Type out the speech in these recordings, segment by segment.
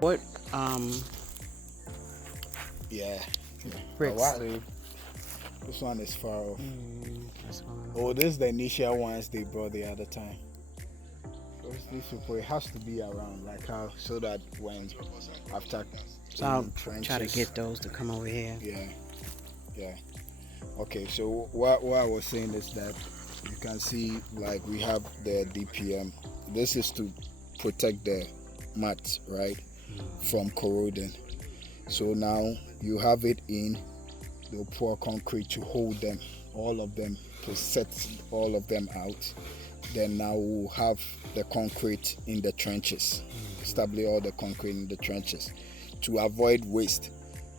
What Yeah. But bricks? what? This one is far off. This Oh, one. this is the initial ones they brought the other time. These people, it has to be around, like how, so that when after So I'll try to trenches, get those to come over here. yeah, yeah. Okay, so what I was saying is that you can see like we have the DPM. This is to protect the mats, right, from corroding. So now you have it in, they'll pour concrete to hold them, all of them, to set all of them out. Then now we'll have the concrete in the trenches, establish all the concrete in the trenches. To avoid waste,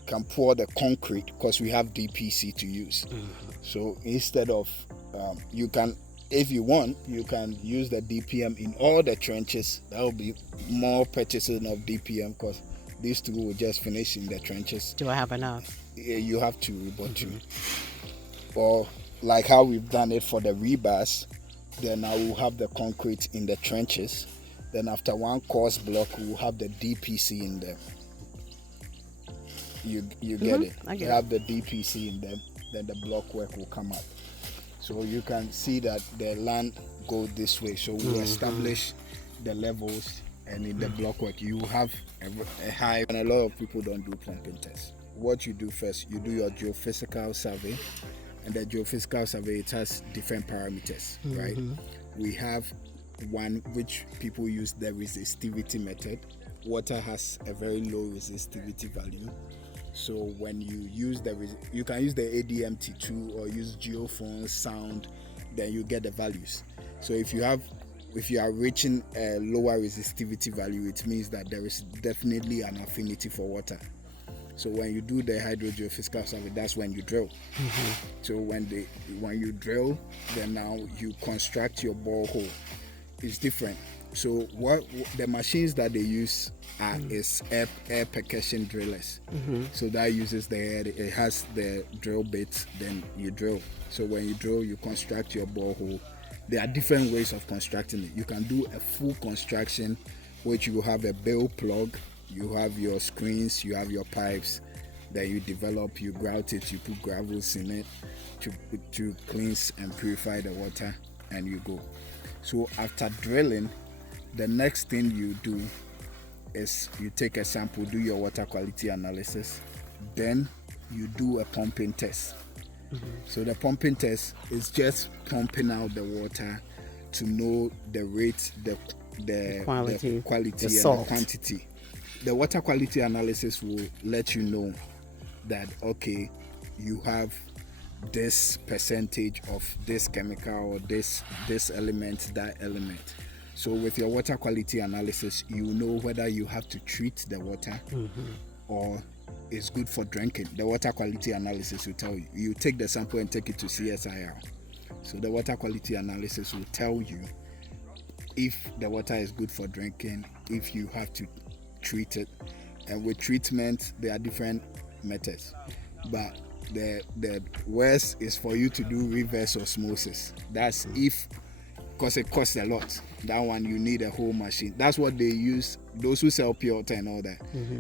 can pour the concrete because we have DPC to use. So instead of, you can, if you want, you can use the DPM in all the trenches. That will be more purchasing of DPM because these two will just finish in the trenches. Do I have enough? You have to report to, or like how we've done it for the rebars. Then I will have the concrete in the trenches. Then after one course block, we will have the DPC in them. You get it? I You get have the DPC in them. Then the block work will come up. So you can see that the land go this way. So we establish the levels, and in the block work you have a high. And a lot of people don't do pumping tests. What you do first, you do your geophysical survey, and the geophysical survey, it has different parameters, right? We have one which people use, the resistivity method. Water has a very low resistivity value. So when you use you can use the ADMT2 or use geophones, sound, then you get the values. So if you are reaching a lower resistivity value, it means that there is definitely an affinity for water. So when you do the hydrogeophysical survey, that's when you drill. So when you drill, then now you construct your borehole. It's different. So what the machines that they use is air percussion drillers. So that uses the air. It has the drill bits. Then you drill. So when you drill, you construct your borehole. There are different ways of constructing it. You can do a full construction, which you have a bill plug, you have your screens, you have your pipes. Then you develop, you grout it, you put gravels in it to cleanse and purify the water, and you go. So after drilling, the next thing you do is you take a sample, do your water quality analysis, then you do a pumping test. So the pumping test is just pumping out the water to know the rate, the Quality, the quality the and salt. the quantity. The water quality analysis will let you know that, okay, you have this percentage of this chemical or this element, that element. So with your water quality analysis, you know whether you have to treat the water or it's good for drinking. The water quality analysis will tell you. You take the sample and take it to CSIR. So the water quality analysis will tell you if the water is good for drinking, if you have to treat it. And with treatment, there are different methods. But the worst is for you to do reverse osmosis. That's if, because it costs a lot. That one you need a whole machine. That's what they use. Those who sell pure water and all that,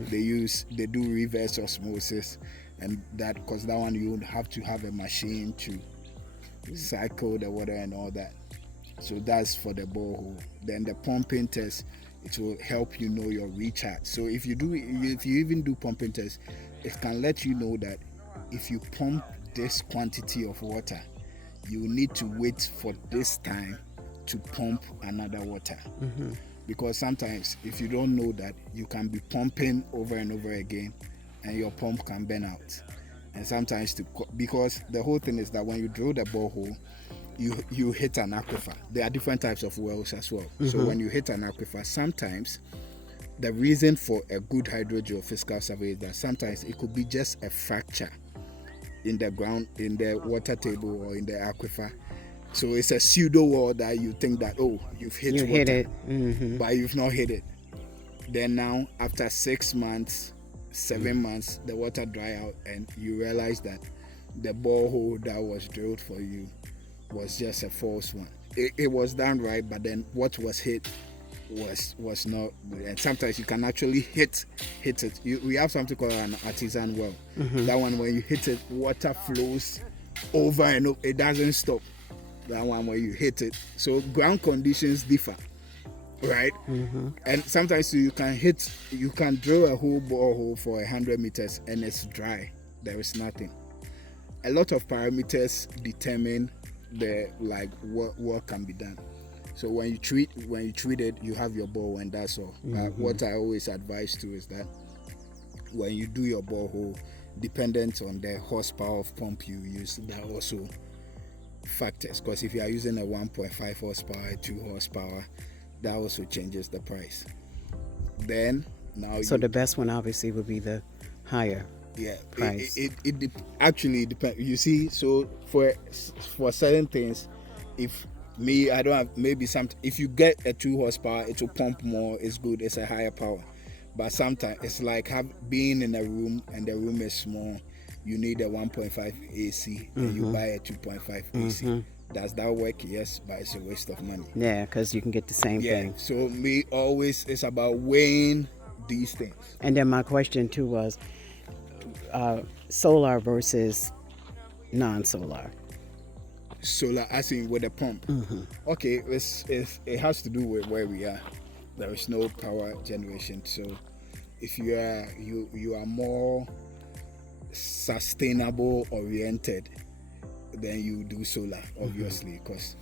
they do reverse osmosis, and that, because that one you would have to have a machine to cycle the water and all that. So that's for the borehole. Then the pumping test, it will help you know your recharge. So if you even do pumping test, it can let you know that if you pump this quantity of water, you need to wait for this time to pump another water. Because sometimes if you don't know that, you can be pumping over and over again and your pump can burn out. And sometimes because the whole thing is that when you drill the borehole, you hit an aquifer. There are different types of wells as well. So when you hit an aquifer, sometimes the reason for a good hydrogeophysical survey is that sometimes it could be just a fracture in the ground, in the water table or in the aquifer. So it's a pseudo wall that you think that, oh, you've hit You water, hit it. but you've not hit it. Then now, after 6 months, 7 months, the water dry out and you realize that the borehole that was drilled for you was just a false one. It was done right, but then what was hit was not good. And sometimes you can actually hit it. We have something called an artisan well. That one, when you hit it, water flows over and over. It doesn't stop. That one where you hit it. So ground conditions differ, right? And sometimes you can drill a whole borehole for 100 meters and it's dry. There is nothing. A lot of parameters determine what can be done. So when you treat it, you have your borehole and that's all. What I always advise to is that when you do your borehole, dependent on the horsepower of pump you use, that also factors. Because if you are using a 1.5 horsepower, 2 horsepower, that also changes the price. Then now, so the best one obviously would be the higher. Yeah, price. It actually depends. You see, so for certain things, if me, I don't have maybe if you get a 2 horsepower, it will pump more. It's good. It's a higher power. But sometimes it's like being in a room and the room is small. You need a 1.5 AC and you buy a 2.5 AC. Does that work? Yes, but it's a waste of money. Yeah, because you can get the same thing. So me always, it's about weighing these things. And then my question too was solar versus non-solar. Solar, as in with a pump. Okay, it has to do with where we are. There is no power generation. So if you are more sustainable oriented, then you do solar, obviously, because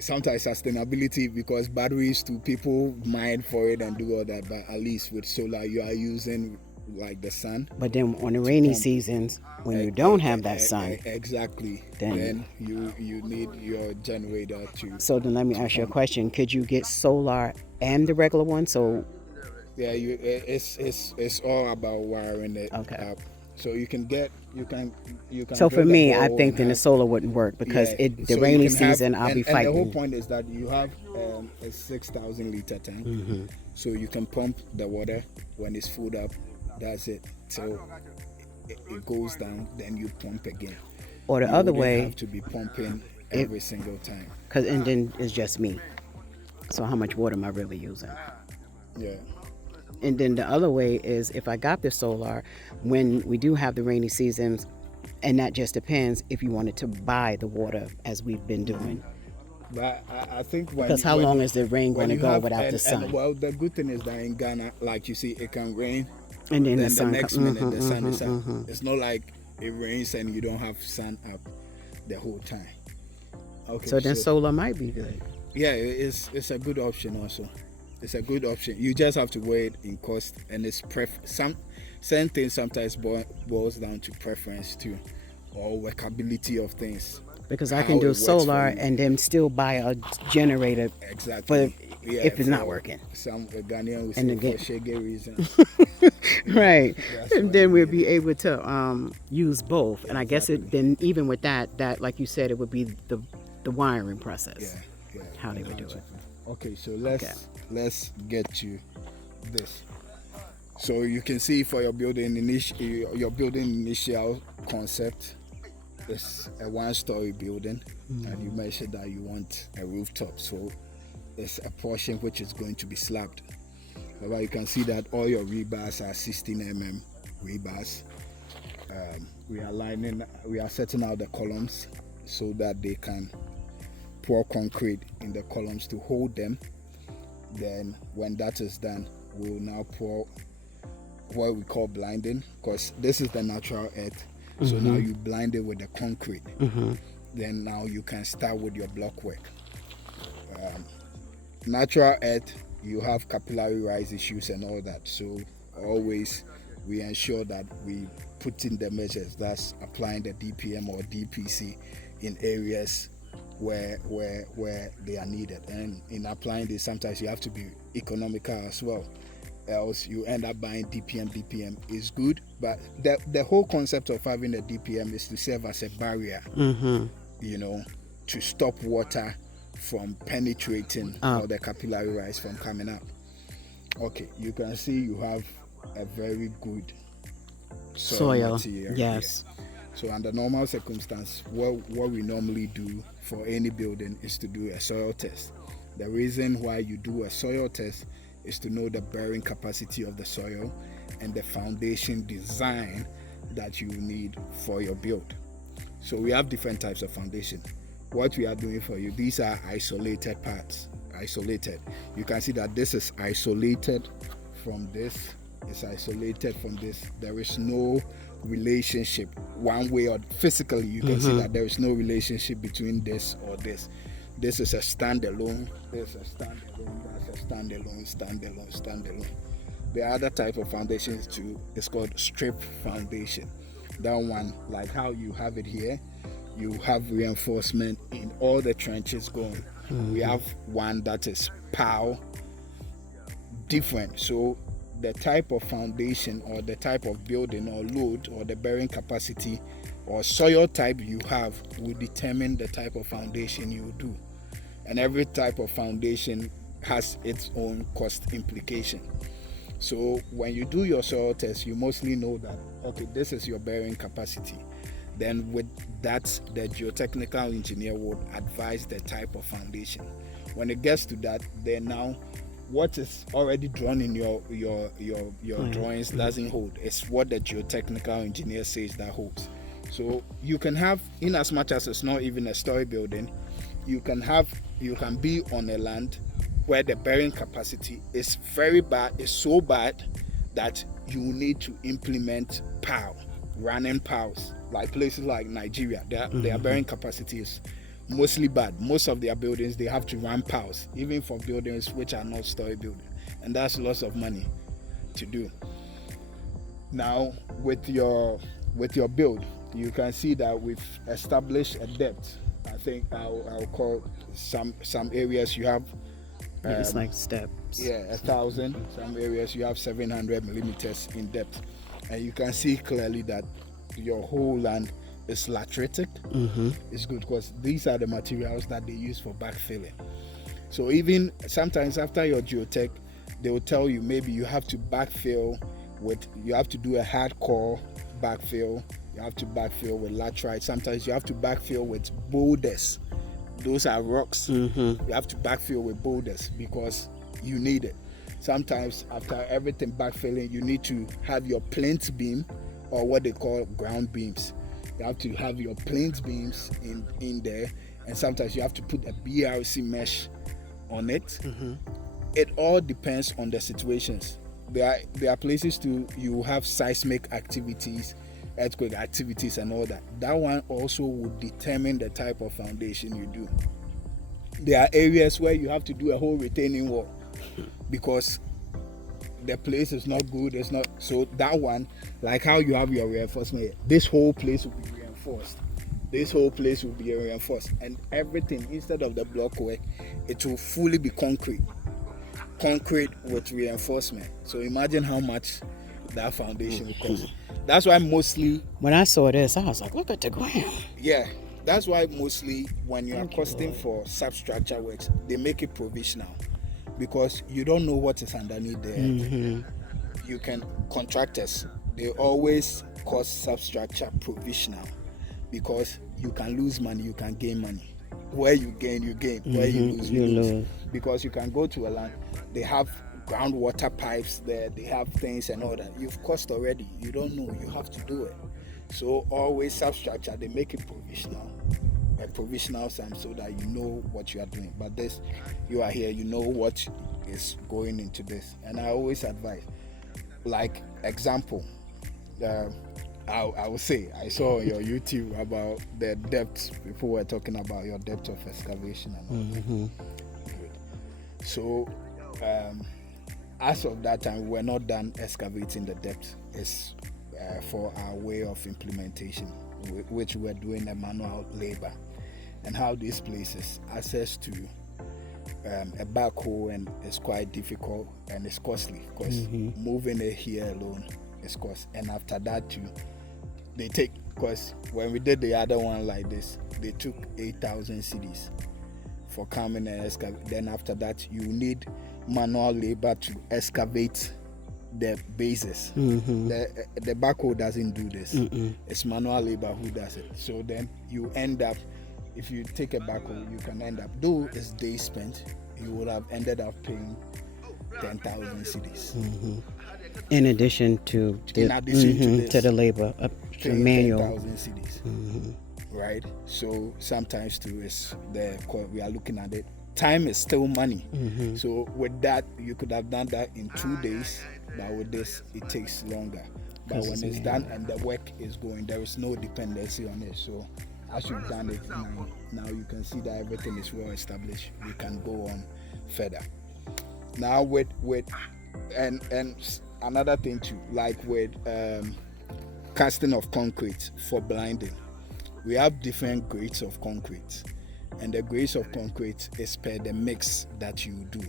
sometimes sustainability, because batteries too, people mine for it and do all that, but at least with solar you are using like the sun. But then on the rainy seasons, when you don't have that sun, exactly, then you need your generator to. So then let me ask you a question: could you get solar and the regular one? So yeah, it's all about wiring it up. So you can. So for me, I think then the solar wouldn't work because the rainy season I'll be fighting. And the whole point is that you have a 6,000 liter tank, so you can pump the water when it's filled up. That's it. So it goes down, then you pump again. Or the other way, you have to be pumping every single time. And then it's just me. So how much water am I really using? Yeah. And then the other way is if I got the solar, when we do have the rainy seasons, and that just depends if you wanted to buy the water as we've been doing. But I think because how long is the rain going to go without the sun? Well, the good thing is that in Ghana, like you see, it can rain, and then the next minute the sun is up. It's not like it rains and you don't have sun up the whole time. Okay. So then solar might be good. Yeah, it's a good option also. It's a good option. You just have to weigh it in cost, and it's certain things sometimes boils down to preference too, or workability of things. Because I can do solar and then still buy a generator. Exactly. If it's not working. Some Ghanaian will say for shaggy reasons. Right. And then we'll be able to use both. And I guess then even with that like you said, it would be the wiring process. Yeah. How they would do it. Okay, so let's get to this. So you can see for your building initial concept, it's a 1-story building, and you mentioned that you want a rooftop. So there's a portion which is going to be slabbed. However, you can see that all your rebars are 16 mm rebars. We are setting out the columns so that they can pour concrete in the columns to hold them. Then when that is done, we'll now pour what we call blinding, because this is the natural earth. So now you blind it with the concrete. Then now you can start with your block work. Natural earth, you have capillary rise issues and all that. So always we ensure that we put in the measures, that's applying the DPM or DPC in areas where they are needed. And in applying this, sometimes you have to be economical as well, else you end up buying DPM. DPM is good, but the whole concept of having a DPM is to serve as a barrier, to stop water from penetrating or the capillary rise from coming up. Okay, you can see you have a very good soil material. Yes. Here. So under normal circumstance, what we normally do for any building is to do a soil test. The reason why you do a soil test is to know the bearing capacity of the soil and the foundation design that you need for your build. So we have different types of foundation. What we are doing for you, these are isolated parts. Isolated. You can see that this is isolated from this. It's isolated from this. There is no relationship one way, or physically you can see that there is no relationship between this or this. This is a standalone. This is a standalone. That's a standalone. The other type of foundations too is called strip foundation. That one, like how you have it here, you have reinforcement in all the trenches going. We have one that is POW, different. So the type of foundation or the type of building or load or the bearing capacity or soil type you have will determine the type of foundation you do. And every type of foundation has its own cost implication. So when you do your soil test, you mostly know that, okay, this is your bearing capacity. Then with that, the geotechnical engineer would advise the type of foundation. When it gets to that, then now what is already drawn in your drawings doesn't hold. It's what the geotechnical engineer says that holds. So you can have, in as much as it's not even a story building, you can be on a land where the bearing capacity is very bad, is so bad that you need to implement POW, running POWs. Like places like Nigeria, their bearing capacity is mostly bad. Most of their buildings, they have to run POWs, even for buildings which are not story buildings, and that's lots of money to do. Now with your build, you can see that we've established a depth. I think I'll call some areas you have it's like steps. Yeah, 1,000. Some areas you have 700 millimeters in depth, and you can see clearly that your whole land is lateritic. It's good because these are the materials that they use for backfilling. So even sometimes after your geotech, they will tell you maybe you have to backfill you have to do a hardcore backfill. You have to backfill with laterite. Sometimes you have to backfill with boulders. Those are rocks. You have to backfill with boulders because you need it. Sometimes after everything backfilling, you need to have your plinth beam, or what they call ground beams. You have to have your plinth beams in there, and sometimes you have to put a BRC mesh on it. It all depends on the situations. There are places you have seismic activities, earthquake activities and all that. That one also would determine the type of foundation you do. There are areas where you have to do a whole retaining wall because the place is not good. It's not, so that one, like how you have your reinforcement here, this whole place will be reinforced. This whole place will be reinforced, and everything, instead of the block work, it will fully be concrete with reinforcement. So imagine how much that foundation will cost. That's why mostly when I saw this, I was like, look at the ground. Yeah, that's why mostly when you are costing for substructure works, they make it provisional, because you don't know what is underneath there. You can, contractors, they always cost substructure provisional, because you can lose money, you can gain money. Where you gain, you gain. Where you lose, you lose. Because you can go to a land, they have groundwater pipes there, they have things and all that. You've cost already, you don't know, you have to do it. So always substructure, they make it provisional, a provisional sum, so that you know what you are doing. But this, you are here, you know what is going into this. And I always advise, like example, I would say, I saw on your YouTube about the depth. People were talking about your depth of excavation and all that. So as of that time, we're not done excavating the depth. It's for our way of implementation, which we're doing a manual labor, and how these places access to a backhoe, and it's quite difficult and it's costly, because moving it here alone is cost. And after that too, they take, because when we did the other one like this, they took 8,000 cedis for coming and excavate. Then after that, you need manual labor to excavate the bases. The backhoe doesn't do this. It's manual labor who does it. So then you end up, if you take a backhoe, you can end up, though it's day spent, you would have ended up paying 10,000 cedis. In addition to In addition to this, to the labor, to paying manual. 10,000 cedis. Right? So sometimes too is we are looking at it. Time is still money. So with that, you could have done that in 2 days, but with this, it takes longer. But when it's done and the work is going, there is no dependency on it. So as you've done it now you can see that everything is well established. We can go on further. Now with and another thing too, like with casting of concrete for blinding, we have different grades of concrete, and the grades of concrete is per the mix that you do.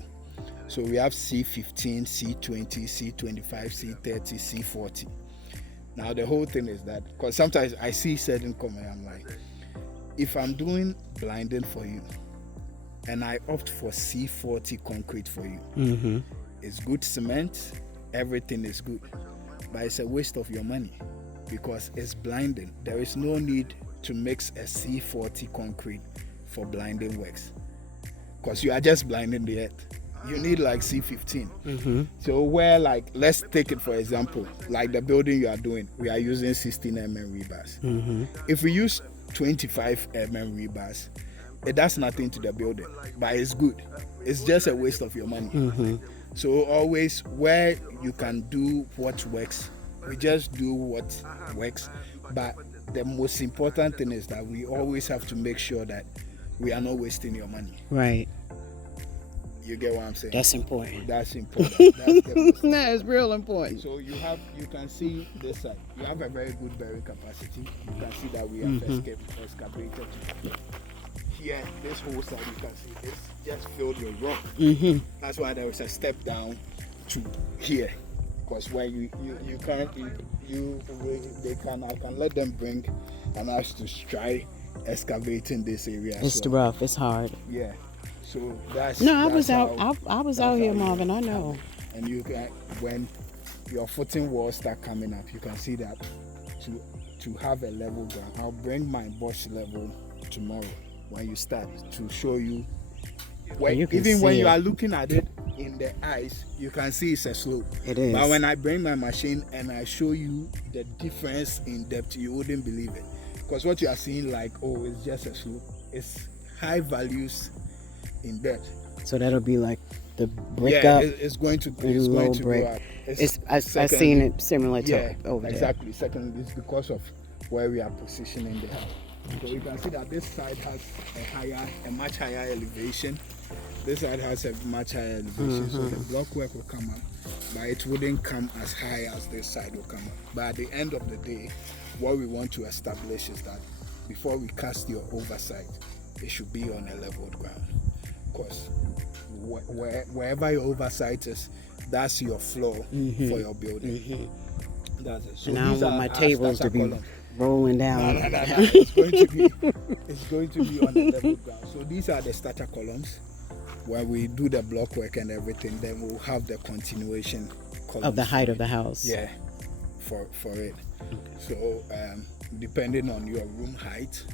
So we have C15, C20, C25, C30, C40. Now the whole thing is that, because sometimes I see certain comment, I'm like, if I'm doing blinding for you and I opt for C40 concrete for you, it's good cement, everything is good, but it's a waste of your money because it's blinding. There is no need to mix a C40 concrete for blinding works because you are just blinding the earth. You need like C15. So where, like, let's take it for example, like the building you are doing, we are using 16 mm rebars. If we use 25 mm rebars, it does nothing to the building, but it's good. It's just a waste of your money. So always where you can do what works, we just do what works. But the most important thing is that we always have to make sure that we are not wasting your money. Right. You get what I'm saying? That's important. That's important. That's the most. That is real important. So you can see this side. You have a very good bearing capacity. You can see that we have excavated here. This whole side, you can see it's just filled with rock. That's why there is a step down to here. Because when you can't I can let them bring an axe to try excavating this area. It's rough. It's hard. Yeah. So that's I was out here, Marvin. I know. And you can, when your footing walls start coming up, you can see that to have a level ground. I'll bring my bush level tomorrow when you start to show you. When you are looking at it in the eyes, you can see it's a slope. It is. But when I bring my machine and I show you the difference in depth, you wouldn't believe it. Because what you are seeing, like, oh, it's just a slope. It's high values in depth. So that'll be like the brick yeah, up. It's going to brick. go up. I've seen it similar to over there. Exactly. Secondly, it's because of where we are positioning the house. So you can see that this side has a much higher elevation. This side has a much higher elevation, so the block work will come up, but it wouldn't come as high as this side will come up. But at the end of the day, what we want to establish is that before we cast your oversight, it should be on a leveled ground. Because wherever your oversight is, that's your floor for your building. That's it. So and I don't want my tables to be columns. Rolling down. No. It's going to be on a level ground. So these are the starter columns. When we do the block work and everything, then we'll have the continuation columns of the height of the house. Yeah, for it. Okay. So depending on your room height,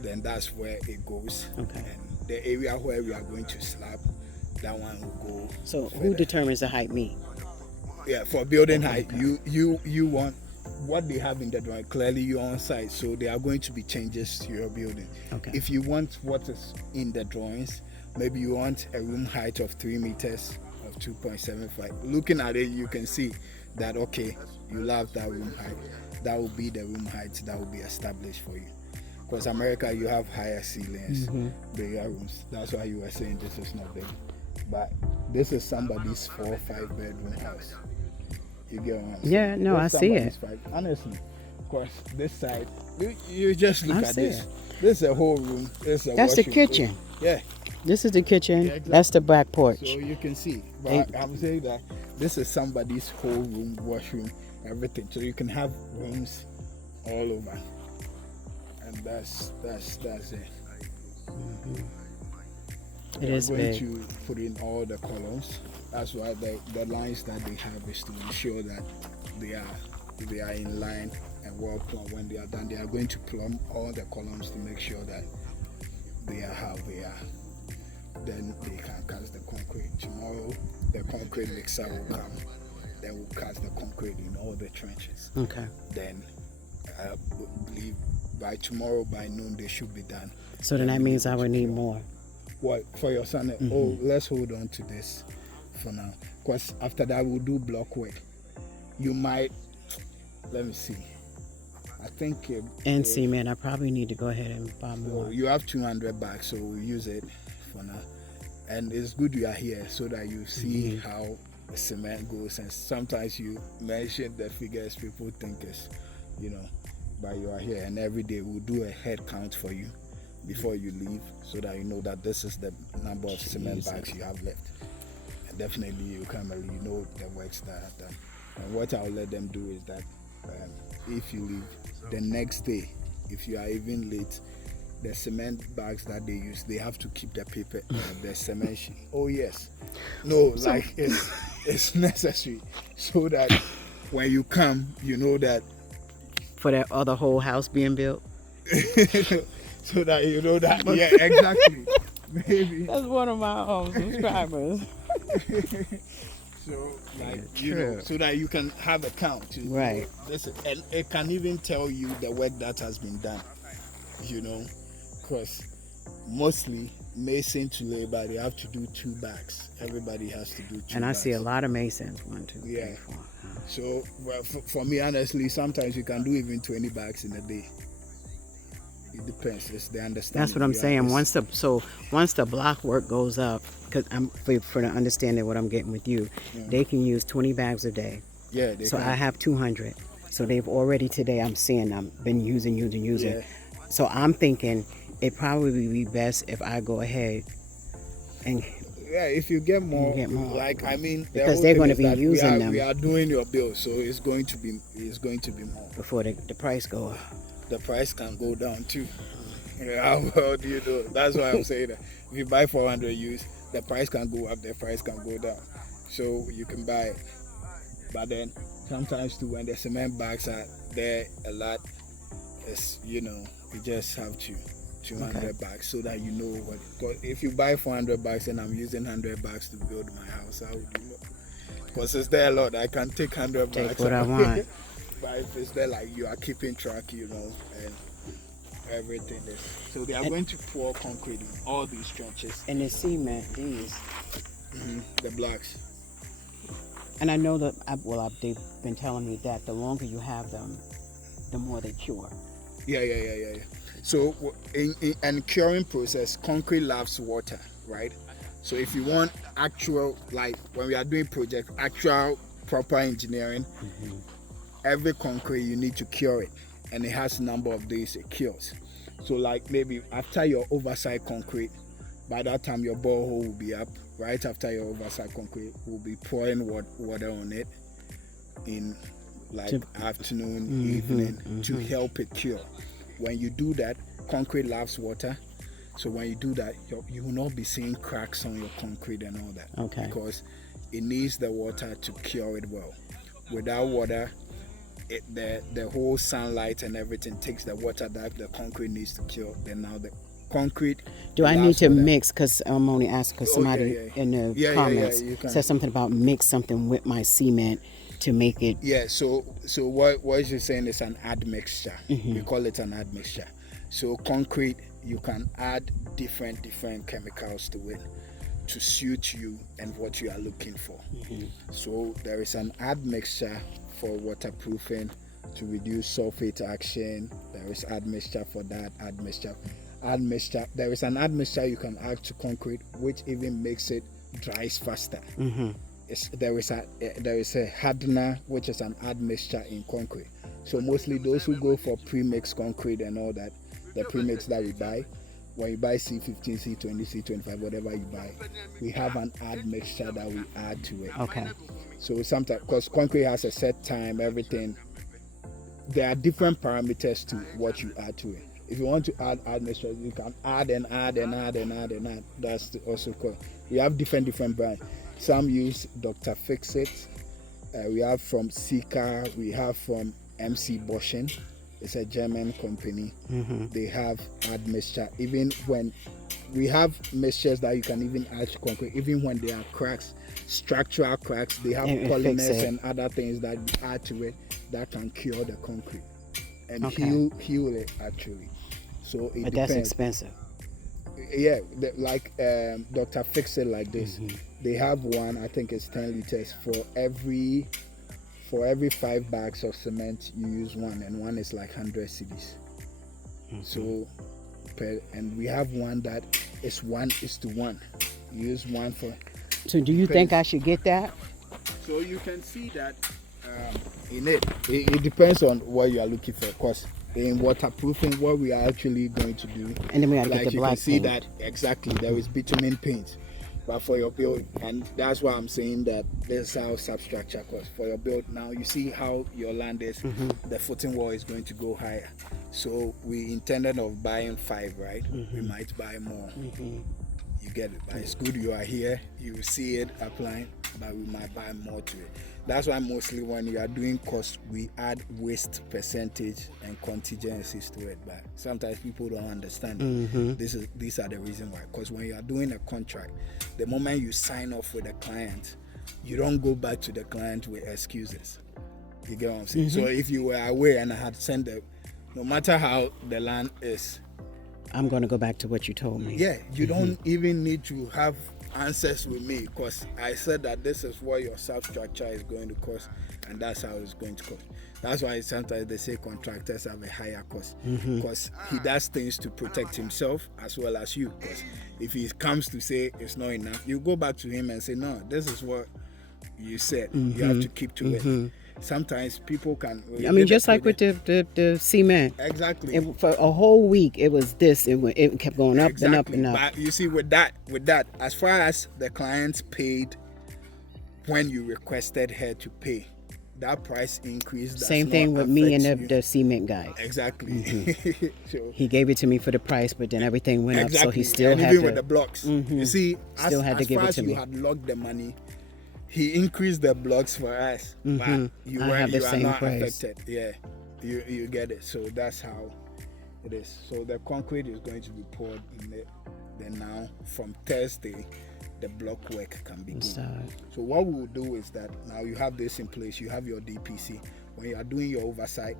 then that's where it goes. Okay. And the area where we are going to slab, that one will go. So further. Who determines the height? Me. Yeah, for building height, you want what they have in the drawing. Clearly you're on site, so there are going to be changes to your building. Okay. If you want what is in the drawings, maybe you want a room height of 3 meters of 2.75. Looking at it, you can see that, okay, you love that room height. That will be the room height that will be established for you. Because America, you have higher ceilings, bigger rooms. That's why you were saying this is not big. But this is somebody's 4 or 5 bedroom house. You get what I'm saying? Yeah, no, I see it. Honestly, of course, this side, you just look at this. This is a whole room. That's the kitchen. Yeah. This is the kitchen. Yeah, exactly. That's the back porch. So you can see. But I'm saying that this is somebody's whole room, washroom, everything. So you can have rooms all over. And that's it. It is big. We're going to put in all the columns. That's why the lines that they have is to ensure that they are in line and well plumbed. When they are done, they are going to plumb all the columns to make sure that they are how they are. then they can cast the concrete. Tomorrow, the concrete mixer will come. Then we'll cast the concrete in all the trenches. Okay. Then I believe by tomorrow, by noon, they should be done. So then that means I would need more. What, for your son? Oh, let's hold on to this for now. Because after that, we'll do block work. You might, let me see. I think... and cement, I probably need to go ahead and buy more. Well, you have 200 bags, so we'll use it for now. And it's good you are here so that you see how the cement goes. And sometimes you mention the figures people think is, but you are here. And every day we'll do a head count for you before you leave so that you know that this is the number of cement bags you have left. And definitely you come early, you know the works that are done. And what I'll let them do is that if you leave the next day, if you are even late, the cement bags that they use, they have to keep the paper, the cement sheet. Oh yes, no, like it's necessary so that when you come, you know that for that other whole house being built. So that you know that, yeah, exactly. Maybe that's one of my subscribers. So, like, so that you can have a count. Right. And it can even tell you the work that has been done, because mostly mason to labor, they have to do 2 bags. Everybody has to do 2 bags. And I see a lot of masons, 1, 2, 3, 4. So, well, for me, honestly, sometimes you can do even 20 bags in a day. It depends. It's the understanding. That's what I'm saying. Once the block work goes up, because I'm for the understanding what I'm getting with you, they can use 20 bags a day. Yeah. So I have 200. So they've already today. I'm seeing them been using. Yeah. So I'm thinking it probably be best if I go ahead and. Yeah, if you get more, like I mean, because they're going to be using them. We are doing your bill, so it's going to be more before the price go up. The price can go down too. How well do you know? That's why I'm saying that. If you buy 400 used, the price can go up, the price can go down. So you can buy it. But then sometimes too, when the cement bags are there a lot, it's, you just have to 200 bags so that you know what. Because if you buy 400 bags and I'm using 100 bags to build my house, how would you know? Because it's there a lot. I can take 100 bags. Take what I want. But if it's there, like you are keeping track, and everything is. So they are going to pour concrete in all these trenches. And the cement, these. The blocks. And I know that, they've been telling me that the longer you have them, the more they cure. Yeah. So in curing process, concrete loves water, right? So if you want actual, like when we are doing projects, actual proper engineering, every concrete you need to cure it, and it has a number of days it cures. So like maybe after your oversight concrete, by that time your borehole will be up. Right after your oversight concrete, we'll be pouring water on it in like afternoon, evening to help it cure. When you do that, concrete loves water. So when you do that, you will not be seeing cracks on your concrete and all that. Okay. Because it needs the water to cure it well. Without water, the whole sunlight and everything takes the water that the concrete needs to cure. Then now the concrete. Do I need to mix? Because I'm only asking because somebody in the comments said something about mix something with my cement to make it. Yeah. So what you're saying is an admixture. We call it an admixture. So concrete, you can add different chemicals to it to suit you and what you are looking for. So there is an admixture for waterproofing to reduce sulfate action. There is admixture for that. Admixture. There is an admixture you can add to concrete, which even makes it dries faster. There is a hardener, which is an admixture in concrete. So mostly those who go for pre-mixed concrete and all that, the pre-mix that we buy, when you buy C15, C20, C25, whatever you buy, we have an admixture that we add to it. Okay. So sometimes, because concrete has a set time, everything, there are different parameters to what you add to it. If you want to add admixture, you can add and add. That's also cool. We have different brands. Some use Dr. Fix-It. We have from Sika. We have from MC Boshin. It's a German company. Mm-hmm. They have admixture. Even when we have mixtures that you can even add to concrete, even when there are cracks, structural cracks, they have And fix polymers it. and other things that you add to it that can cure the concrete and Okay. heal it actually. So it But depends. that's expensive. Yeah, like Dr. Fix It Like This. Mm-hmm. They have one, I think it's 10 liters for every 5 bags of cement you use one, and one is like 100 cedis. Mm-hmm. So and we have one that is 1:1. You use one for. So do you think I should get that? So you can see that in it depends on what you are looking for. Of course, in waterproofing, what we are actually going to do, And then we gotta like get the you black can see paint. that exactly there is bitumen paint, but for your build, and that's why I'm saying that this is how substructure costs for your build. Now you see how your land is, the footing wall is going to go higher. So we intended of buying 5, right? We might buy more. You get it, but it's good you are here. You see it applying, but we might buy more to it. That's why mostly when you are doing cost, we add waste percentage and contingencies to it. But sometimes people don't understand. These are the reasons why. Because when you are doing a contract, the moment you sign off with a client, you don't go back to the client with excuses. You get what I'm saying? So if you were away and I had sent them, no matter how the land is, I'm going to go back to what you told me. yeah, you don't even need to have answers with me, because I said that this is what your substructure is going to cost, and that's how it's going to cost. That's why sometimes they say contractors have a higher cost, because he does things to protect himself as well as you. Because if he comes to say it's not enough, you go back to him and say, no, this is what you said. You have to keep to it. Sometimes people can. I mean, just like with the cement. Exactly. For a whole week, it was this. It kept going up and up and up. But you see, with that, as far as the clients paid when you requested her to pay, that price increase. Same thing with me and the cement guy. Exactly. So, he gave it to me for the price, but then everything went up, so he still and had even to. with the blocks. You see, Still had to give it to me. You had locked the money. He increased the blocks for us, but you are not price. affected. Yeah, you get it. So that's how it is. So the concrete is going to be poured in it. Then now from Thursday, the block work can begin. So what we will do is that now you have this in place. You have your DPC. When you are doing your oversight,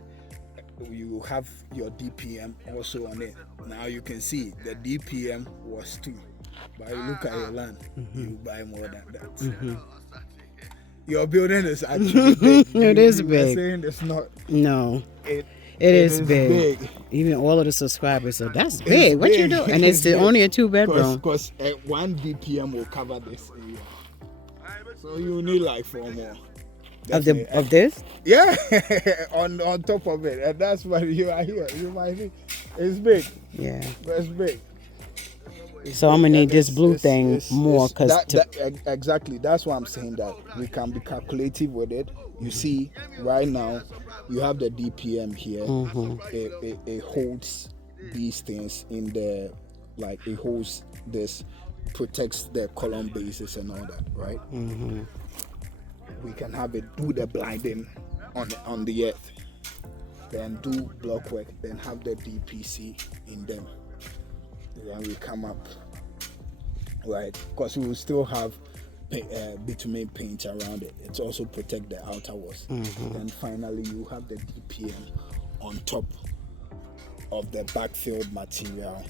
you have your DPM also on it. Now you can see the DPM was 2, but you look at your land, you buy more than that. Your building is actually big. It is big. Saying it's not. No. It is big. Even all of the subscribers said, that's big. What you do? And it's only a 2-bedroom. Because 1 DPM will cover this area. So you need like 4 more. Of this? Yeah, on top of it. And that's why you are here. You might think it's big. Yeah. It's big. So I'm gonna need this blue thing more, because exactly, that's why I'm saying that we can be calculative with it. You see, right now you have the DPM here. It holds these things in the, like, it holds this, protects the column bases and all that, right? We can have it do the blinding on the earth, then do block work, then have the DPC in them. When we come up, right, because we will still have bitumen paint around it. It's also protect the outer walls. And finally you have the DPM on top of the backfilled material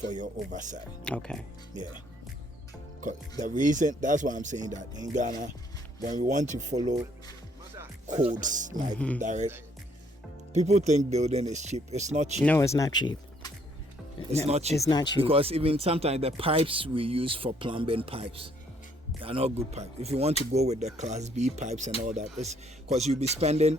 for your oversight. Okay. Yeah. The reason, that's why I'm saying that in Ghana, when we want to follow codes like direct, people think building is cheap. It's not cheap. No, it's not cheap. It's not cheap. It's not cheap. Because even sometimes the pipes we use for plumbing pipes, they are not good pipes. If you want to go with the Class B pipes and all that, it's because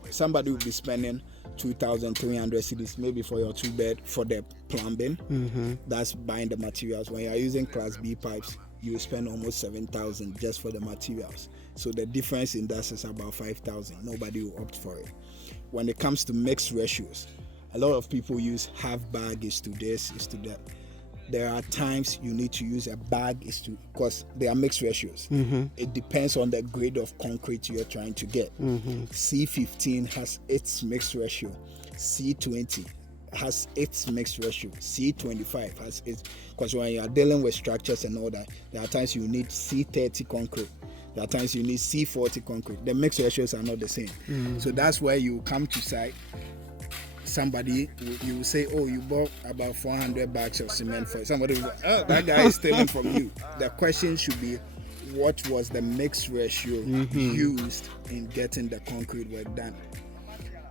somebody will be spending 2,300 cedis maybe for your 2-bed for the plumbing. That's buying the materials. When you are using Class B pipes, you spend almost 7,000 just for the materials. So the difference in that is about 5,000. Nobody will opt for it. When it comes to mixed ratios, a lot of people use half bag is to this, is to that. there are times you need to use a bag because they are mixed ratios. It depends on the grade of concrete you're trying to get. C15 has its mixed ratio. C20 has its mixed ratio. C25 has its, because when you are dealing with structures and all that, there are times you need C30 concrete. There are times you need C40 concrete. The mixed ratios are not the same. So that's where you come to site. Somebody, you will say, oh, you bought about 400 bags of cement for it. Somebody will go, oh, that guy is stealing from you. The question should be, what was the mixed ratio used in getting the concrete work done?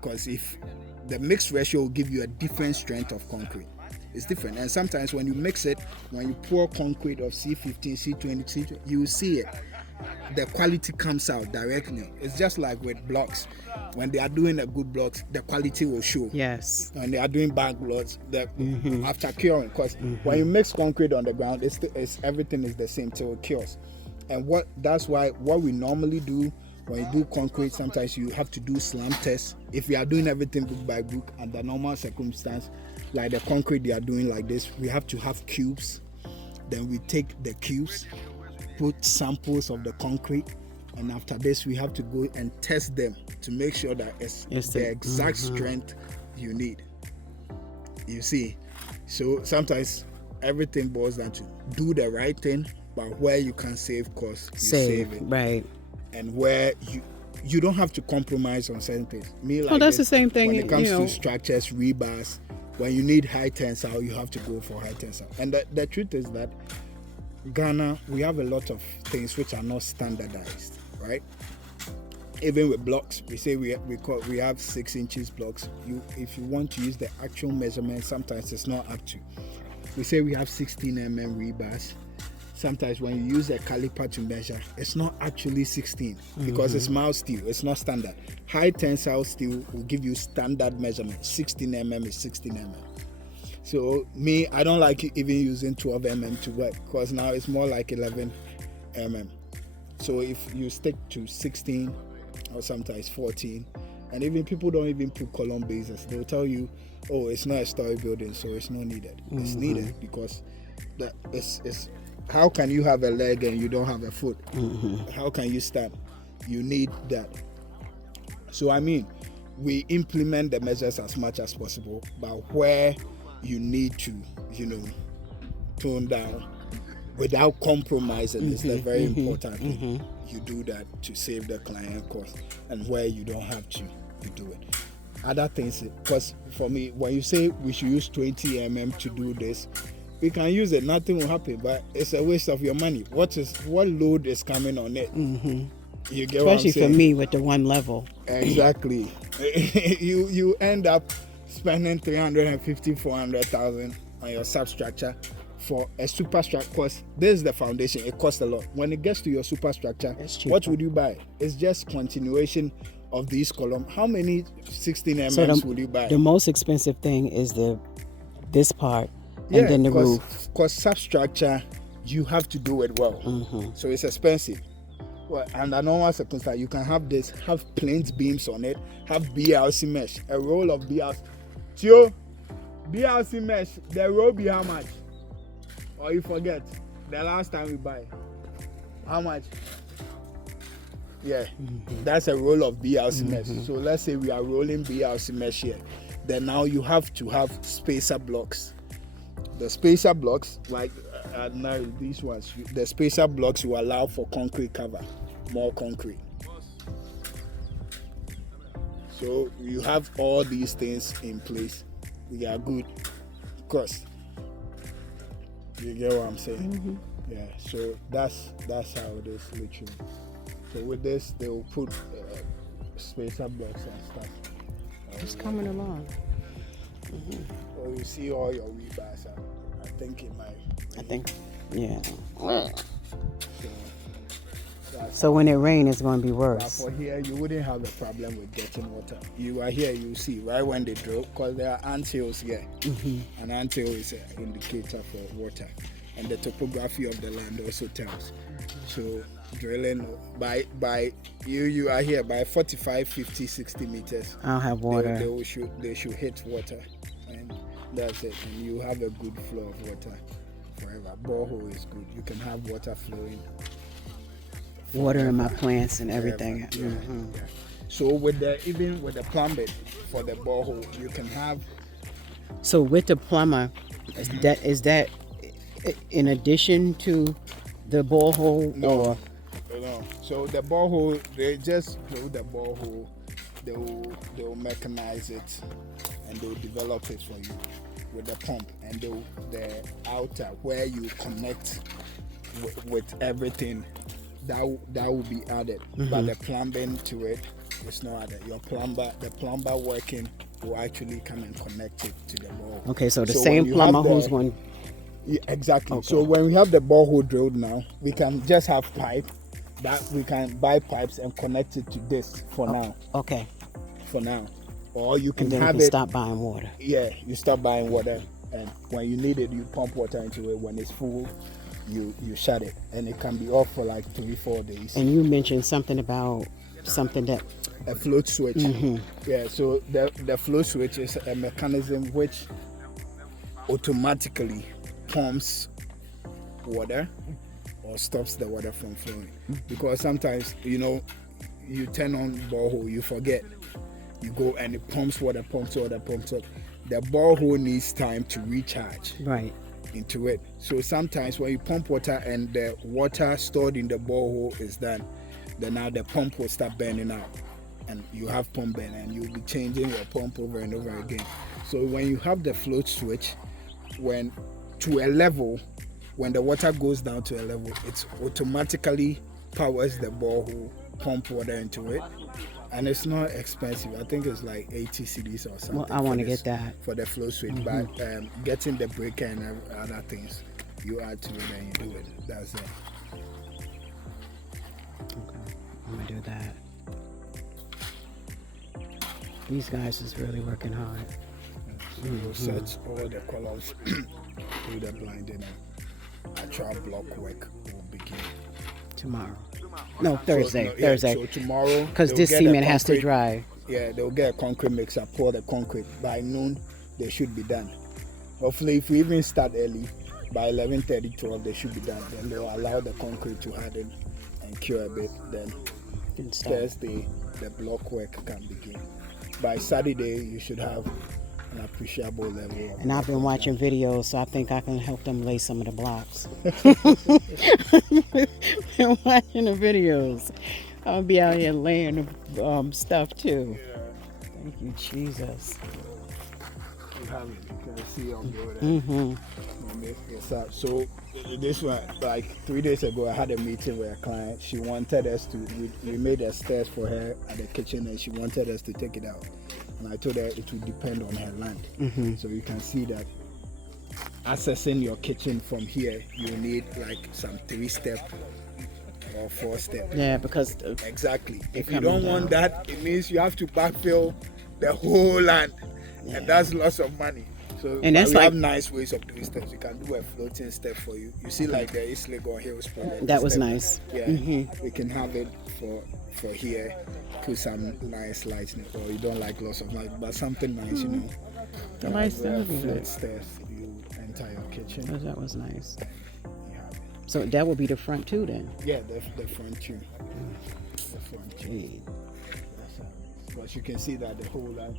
Because if the mixed ratio will give you a different strength of concrete. It's different. And sometimes when you mix it, when you pour concrete of C15, C20, C20, you will see it. The quality comes out directly. It's just like with blocks. When they are doing a good blocks, the quality will show. Yes. When they are doing bad blocks, after curing, because when you mix concrete on the ground, it's everything is the same till it cures. And that's why what we normally do when you do concrete, sometimes you have to do slam tests. If we are doing everything book by book under normal circumstance, like the concrete they are doing like this, we have to have cubes. Then we take the cubes, put samples of the concrete, and after this we have to go and test them to make sure that it's the exact strength you need. You see, so sometimes everything boils down to do the right thing, but where you can save costs, you save it. Right. And where you don't have to compromise on certain things. That's the same thing. When it comes to structures, rebars, when you need high tensile, you have to go for high tensile. And the truth is that Ghana, we have a lot of things which are not standardized, right? Even with blocks, we say we have 6 inches blocks. If you want to use the actual measurement, sometimes it's not up to. We say we have 16 mm rebars. Sometimes when you use a caliper to measure, it's not actually 16 because it's mild steel. It's not standard. High tensile steel will give you standard measurement. 16 mm is 16 mm. So I don't like even using 12 mm to work because now it's more like 11 mm. So if you stick to 16 or sometimes 14, and even people don't even put column bases, they'll tell you, oh, it's not a story building, so it's not needed. It's needed because it's how can you have a leg and you don't have a foot? How can you stand? You need that. So we implement the measures as much as possible, but where you need to, tone down without compromising is the very important thing. You do that to save the client cost, and where you don't have to, you do it. Other things, because for me, when you say we should use 20 mm to do this, we can use it, nothing will happen, but it's a waste of your money. What load is coming on it? You get what I'm saying? Especially for me with the one level. Exactly. you end up spending 350, 400,000 on your substructure for a superstructure, because this is the foundation. It costs a lot. When it gets to your superstructure, what would you buy? It's just continuation of these columns. How many 16 mm would you buy? The most expensive thing is this part. And then the roof. Because substructure, you have to do it well. So it's expensive. Well, under normal circumstances, you can have planes beams on it, have BLC mesh, a roll of BLC. Tio, BLC mesh, the roll be how much? Or you forget, the last time we buy. How much? Yeah, that's a roll of BLC mesh. So let's say we are rolling BLC mesh here. Then now you have to have spacer blocks. The spacer blocks, like now these ones, the spacer blocks will allow for concrete cover, more concrete. So you have all these things in place. We are good. Of course, you get what I'm saying? Yeah. So that's how it is literally. So with this, they will put spacer blocks and stuff. It's coming along. So you see all your rebars. I think it might. Yeah. So when it rains, it's going to be worse. But for here, you wouldn't have a problem with getting water. You are here, you see, right when they drill, because there are anthills here. An anthill is an indicator for water. And the topography of the land also tells. So drilling by you are here by 45, 50, 60 meters. I'll have water. They should hit water. And that's it. And you have a good flow of water. forever. Borehole is good. You can have water flowing. Water in my plants and everything. Forever. Yeah. So with the plumbing for the borehole, you can have. So with the plumber, is that in addition to the borehole? No. So the borehole, they just drill the borehole. They'll mechanize it and they'll develop it for you with the pump, and the outer where you connect with everything that will be added. But the plumbing to it is not added. The plumber working will actually come and connect it to the borehole. Okay, so the same plumber who's going. Yeah, exactly. Okay. So when we have the borehole drilled now, we can just have pipe that we can buy pipes and connect it to this for now. Okay. For now. Or you can and then have you can stop buying water. Yeah, you stop buying water, and when you need it, you pump water into it. When it's full, you shut it, and it can be off for like 3-4 days. And you mentioned something about something that a float switch. Yeah, so the float switch is a mechanism which automatically pumps water or stops the water from flowing. Because sometimes, you turn on borehole, you forget. You go and it pumps water. The borehole needs time to recharge into it. So sometimes when you pump water and the water stored in the borehole is done, then now the pump will start burning out. And you have pump burn, and you'll be changing your pump over and over again. So when you have the float switch, when the water goes down to a level, it automatically powers the borehole, pump water into it. And it's not expensive. I think it's like 80 cedis or something. Well, I want to get that for the flow switch. But getting the breaker and other things, you add to it and you do it. That's it. Okay, I'm gonna do that. These guys is really working hard. We'll set all the colors through the blinding. Actual block work will begin tomorrow. No, Thursday. So tomorrow, because this cement has to dry. Yeah, they'll get a concrete mixer, pour the concrete. By noon, they should be done. Hopefully, if we even start early, by 11:30, 12, they should be done. Then they'll allow the concrete to harden and cure a bit. Then Thursday, the block work can begin. By Saturday, you should have an appreciable level. And I've been watching videos, so I think I can help them lay some of the blocks. Been watching the videos. I'll be out here laying stuff too. Yeah. Thank you, Jesus. You have it. You can see on the So this one, like 3 days ago, I had a meeting with a client. She wanted us to. We made a stairs for her at the kitchen, and she wanted us to take it out. And I told her it would depend on her land. So you can see that accessing your kitchen from here, you need like some 3-step or 4-step. Yeah, because exactly. If you don't want that, it means you have to backfill the whole land, and that's lots of money. So and that's we have nice ways of doing steps. You can do a floating step for you. You see, like the East Legon Hills project. That was nice. Yeah, we can have it for here. Put some nice lights in it, or you don't like lots of light, but something nice, The lights float stairs. You enter your kitchen. That was nice. You have it. So that will be the front too, then. Yeah, the front too. The front too. Because you can see that the whole land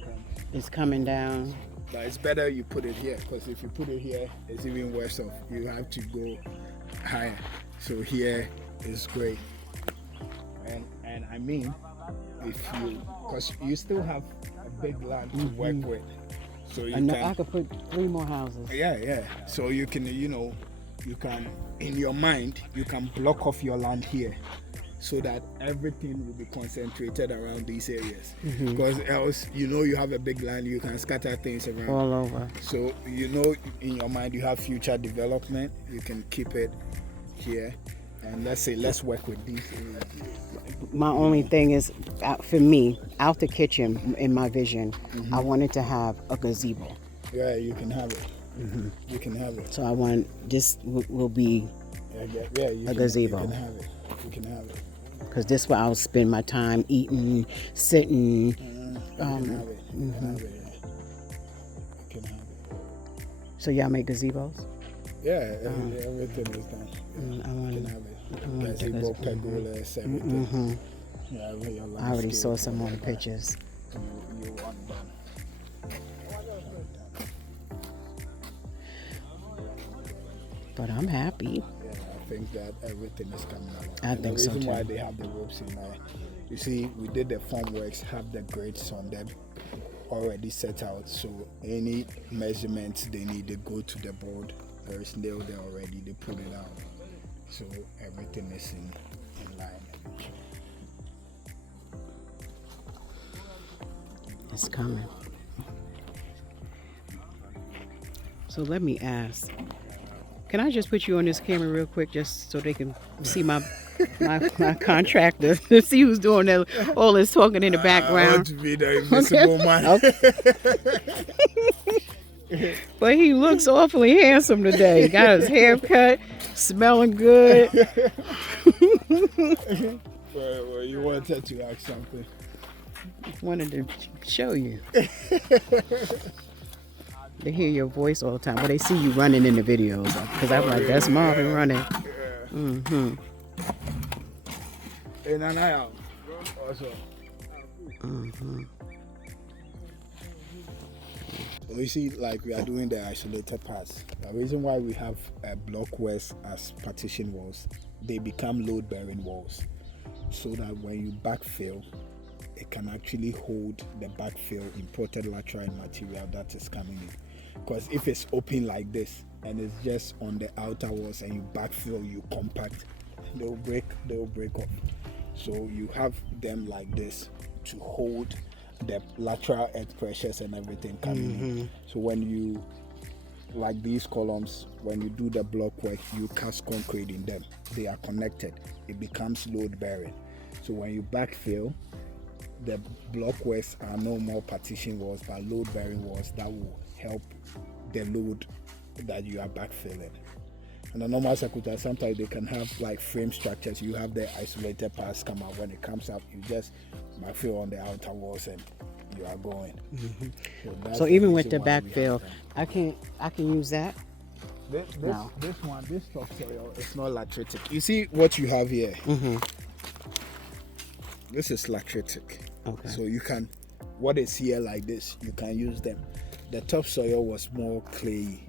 is coming down. But it's better you put it here, because if you put it here, it's even worse off. You have to go higher. So here is great. And I mean, because you still have a big land to work with. So I could put 3 more houses. Yeah. So you can, you can, in your mind, you can block off your land here, so that everything will be concentrated around these areas. Because else, you have a big land, you can scatter things around. All over. So, in your mind, you have future development, you can keep it here. And let's work with these areas. My only thing is, for me, out the kitchen, in my vision, I wanted to have a gazebo. Yeah, you can have it. You can have it. So I want, this will be a gazebo. You can have it. You can have it. Because this is where I'll spend my time eating, sitting. You can have it. You can have it. You can have it. So y'all make gazebos? Yeah, everything is done. I You want can have it. I want Gazebo, pergolas, everything. Mm-hmm. Yeah, your I already saw landscape, some on the whatever pictures. you want done. But I'm happy. Yeah, I think that everything is coming along. I And think the so reason why too. they have the ropes in there, you see, we did the formworks, have the grades on them already set out. So any measurements they need, they go to the board. There is nail there already. They put it out. So everything is in line. It's coming. So let me ask. Can I just put you on this camera real quick just so they can see my contractor to see who's doing all this talking in the I background? want to be the invisible man. Okay. But he looks awfully handsome today. He got his hair cut, smelling good. Well, you wanted to ask something. Wanted to show you. They hear your voice all the time, but they see you running in the videos. Because I'm like, that's Marvin running. Mm-hmm. In an eye out. Also. Mm-hmm. So you see, like we are doing the isolated parts. The reason why we have block walls as partition walls, they become load-bearing walls, so that when you backfill, it can actually hold the backfill imported lateral material that is coming in. Because if it's open like this and it's just on the outer walls and you backfill, you compact, they'll break off. So you have them like this to hold the lateral earth pressures and everything coming in. So when you, like these columns, when you do the block work, you cast concrete in them. They are connected. It becomes load bearing. So when you backfill, the block works are no more partition walls but load bearing walls that will help the load that you are backfilling. And the normal circuitry, sometimes they can have like frame structures. You have the isolated parts come out. When it comes out, you just backfill on the outer walls and you are going. So even with the backfill, I can use that. This topsoil is not lateritic. You see what you have here? This is lateritic. Okay. So you can, what is here like this, you can use them. The topsoil was more clayey.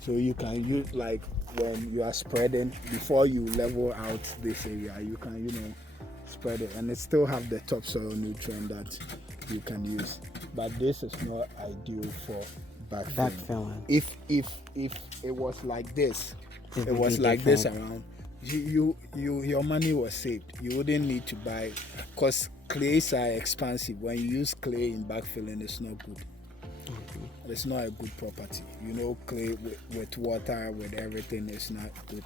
So you can use, like when you are spreading, before you level out this area, you can, spread it, and it still have the topsoil nutrient that you can use. But this is not ideal for backfilling. If it was like this, it was like this around, your money was saved. You wouldn't need to buy, because clays are expensive. When you use clay in backfilling, it's not good. It's not a good property. Clay with water, with everything, is not good.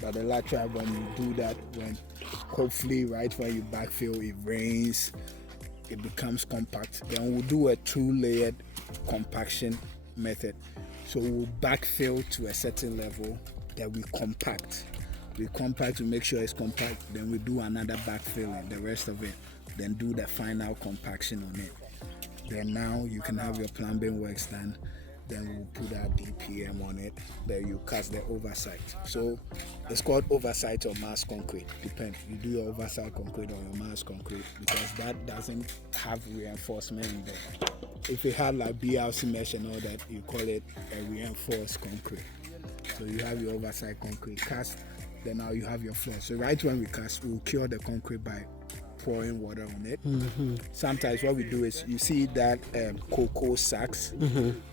But the lateral, when you do that, when hopefully right when you backfill, it rains, it becomes compact. Then we'll do a 2-layered compaction method. So we'll backfill to a certain level, then we compact. We compact to make sure it's compact. Then we do another backfill and the rest of it. Then do the final compaction on it. Then now you can have your plumbing works done. Then we'll put our DPM on it. Then you cast the oversight. So it's called oversight or mass concrete. Depends. You do your oversight concrete or your mass concrete, because that doesn't have reinforcement in there. If it had like BLC mesh and all that, you call it a reinforced concrete. So you have your oversight concrete cast. Then now you have your floor. So right when we cast, we'll cure the concrete by pouring water on it. Sometimes what we do is, you see that cocoa sacks,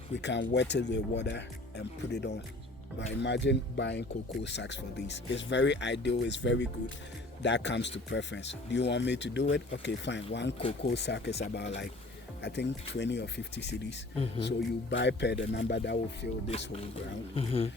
we can wet it with water and put it on. But imagine buying cocoa sacks for these. It's very ideal, it's very good. That comes to preference. Do you want me to do it? Okay, fine. One cocoa sack is about like, I think 20 or 50 cedis. So you buy per the number that will fill this whole ground.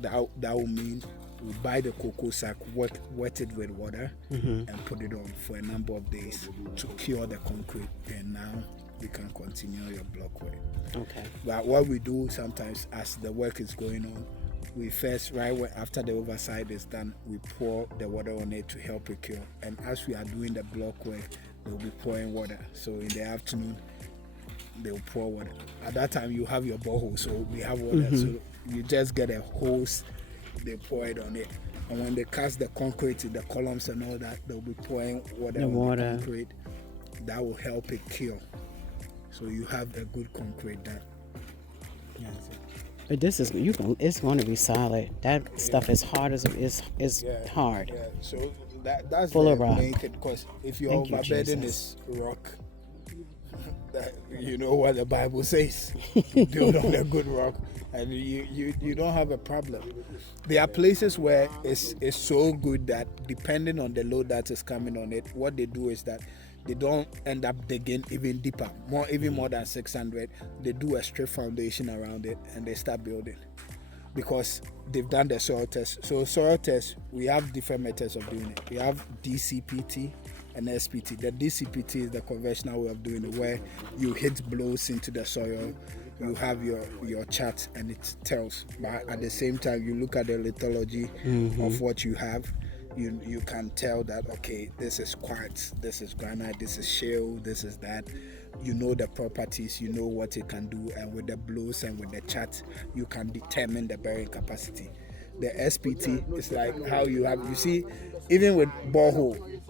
That will mean we buy the cocoa sack, wet it with water, and put it on for a number of days to cure the concrete. And now we can continue your block work. Okay. But what we do sometimes, as the work is going on, we first, after the oversight is done, we pour the water on it to help it cure. And as we are doing the block work, they'll be pouring water. So in the afternoon, they'll pour water. At that time, you have your borehole, so we have water. So You just get a hose, they pour it on it. And when they cast the concrete, the columns and all that, they'll be pouring water on the concrete. That will help it cure. So you have a good concrete done. Yeah, but this is it's going to be solid. That stuff is hard as is hard. Yeah. So that's full the of rock. main thing, because if your overburden is rock, that you know what the Bible says. You build on a good rock, and you don't have a problem. There are places where it's so good that depending on the load that is coming on it, what they do is that they don't end up digging even deeper, more than 600. They do a straight foundation around it and they start building, because they've done the soil test. So soil test, we have different methods of doing it. We have DCPT and SPT. The DCPT is the conventional way of doing it, where you hit blows into the soil, you have your chart and it tells, but at the same time you look at the lithology of what you have. You can tell that, okay, this is quartz, this is granite, this is shale, this is that. You know the properties, you know what it can do, and with the blows and with the chart, you can determine the bearing capacity. The SPT is like how you see, even with borehole,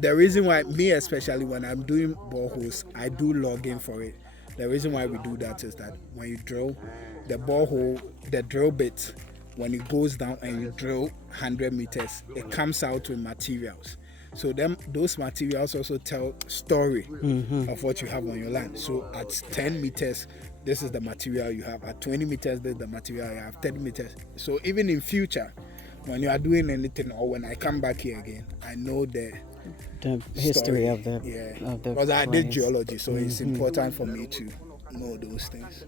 the reason why, me especially, when I'm doing boreholes, I do logging for it. The reason why we do that is that when you drill the borehole, the drill bit, when it goes down and you drill 100 meters, it comes out with materials. So those materials also tell story of what you have on your land. So at 10 meters, this is the material you have. At 20 meters, this is the material you have. 30 meters. So even in future, when you are doing anything, or when I come back here again, I know the history of the because I did geology, so it's important for me to know those things.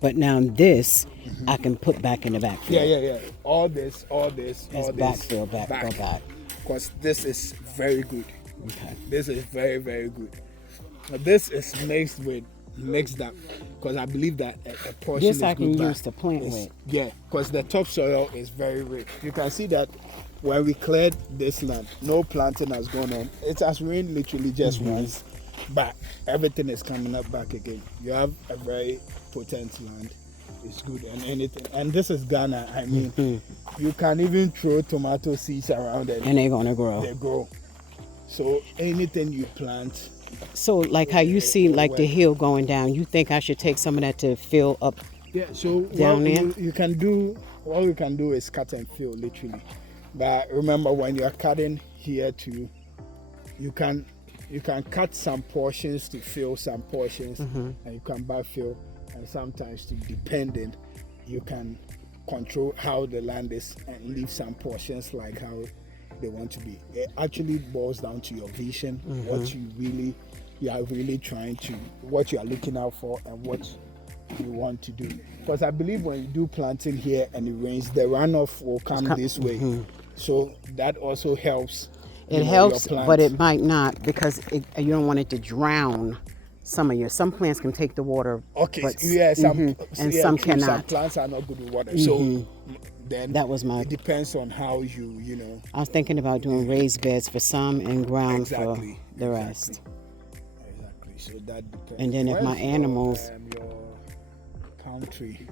But now this I can put back in the backfill. Yeah. All this, backfill, go back. Because this is very good. Okay. This is very, very good. This is mixed up, because I believe that a portion this is I can good use to plant with. Yeah, because the topsoil is very rich. You can see that when we cleared this land, no planting has gone on. It has rained literally just once, but everything is coming up back again. You have a very potent land. It's good, and anything. And this is Ghana. I mean, you can even throw tomato seeds around it, and they're gonna grow. They grow. So anything you plant. So like how you see like the hill going down, you think I should take some of that to fill up? Yeah. So down there, you can do. What you can do is cut and fill, literally. But remember, when you are cutting here too, you can cut some portions to fill some portions, and you can backfill. And sometimes, depending, you can control how the land is and leave some portions like how they want to be. It actually boils down to your vision, what you are really trying to, what you are looking out for, and what you want to do. Because I believe when you do planting here and it rains, the runoff will come this way. So that also helps. It helps, but it might not, because you don't want it to drown. Some plants can take the water. Okay, some cannot. Some plants are not good with water. So then that was it depends on how you know. I was thinking about doing raised beds for some and ground for the rest. Exactly. So that depends. And then if my animals. Your country.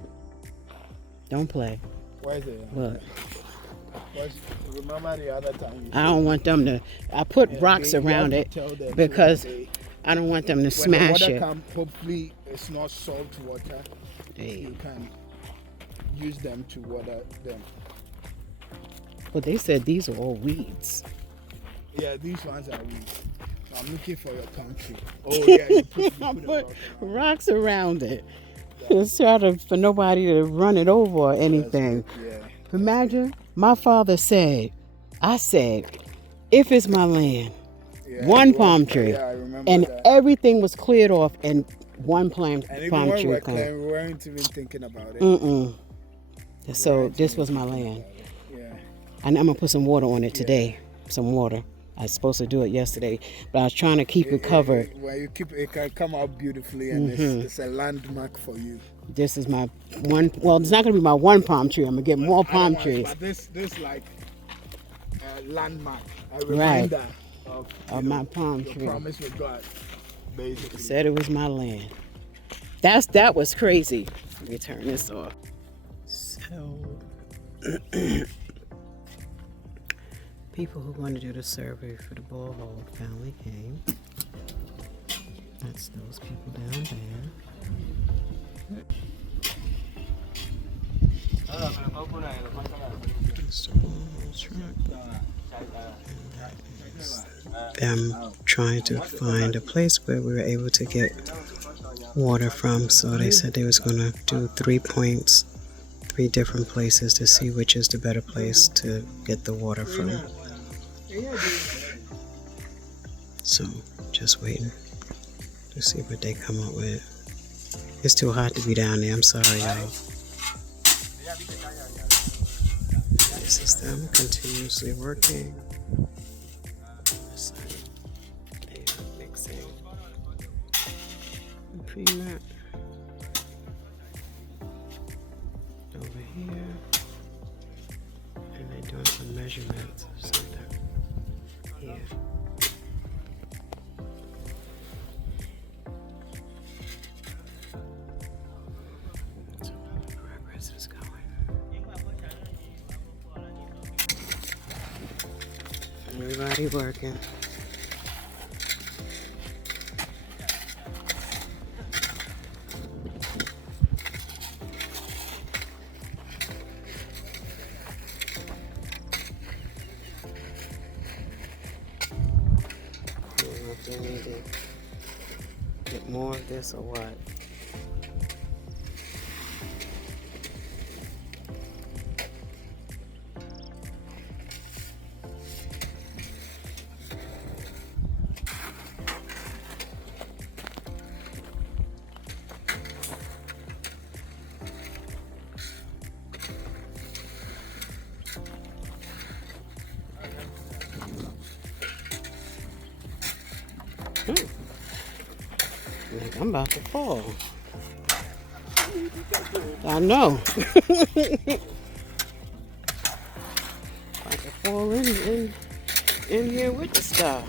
Don't play. Where's it? Look. Remember the other time. I don't want them to. I put rocks around it because I don't want them to smash it. Hopefully it's not salt water. You can use them to water them. But they said these are all weeds. Yeah, these ones are weeds. I'm looking for your country. Oh yeah, you put rocks around it. It's for nobody to run it over or anything. Yeah. Imagine, my father said, I said, if it's my land, one palm tree, and that. Everything was cleared off, and one palm tree. We weren't even thinking about it. So this was my land. Yeah. And I'm gonna put some water on it today. Some water. I was supposed to do it yesterday, but I was trying to keep it covered. Well, it can come out beautifully, and it's a landmark for you. This is my one. Well, it's not gonna be my one palm tree. I'm gonna get more palm trees. But this like a landmark, a reminder of my palm tree. Promise with God, basically. Said it was my land. That was crazy. Let me turn this off. People who want to do the survey for the Borehole finally came. That's those people down there. It's the Borehole truck. Them trying to find a place where we were able to get water from. So they said they was going to do 3 points, 3 different places to see which is the better place to get the water from. So just waiting to see what they come up with. It's too hot to be down there. I'm sorry, y'all. This is them continuously working. They are mixing pre-mat over here, and they're doing some measurements of something here. So progress is going. Everybody working. They need to get more of this or what? Like I'm about to fall. I know. About to fall in here with the stuff.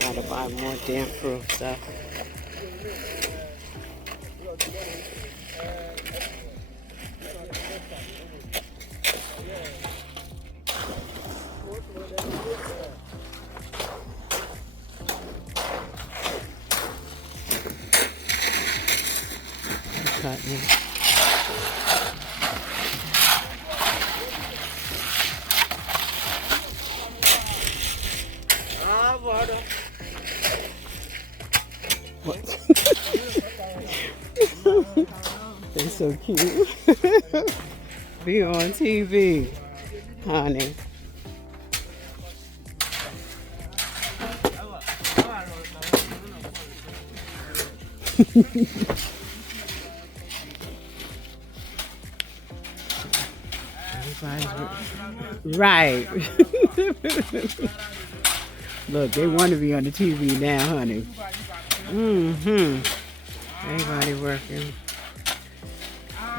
Gotta buy more damp-proof stuff. Cutting. What? They're so cute. Be on TV, honey. Right. Look, they want to be on the TV now, honey. Everybody working.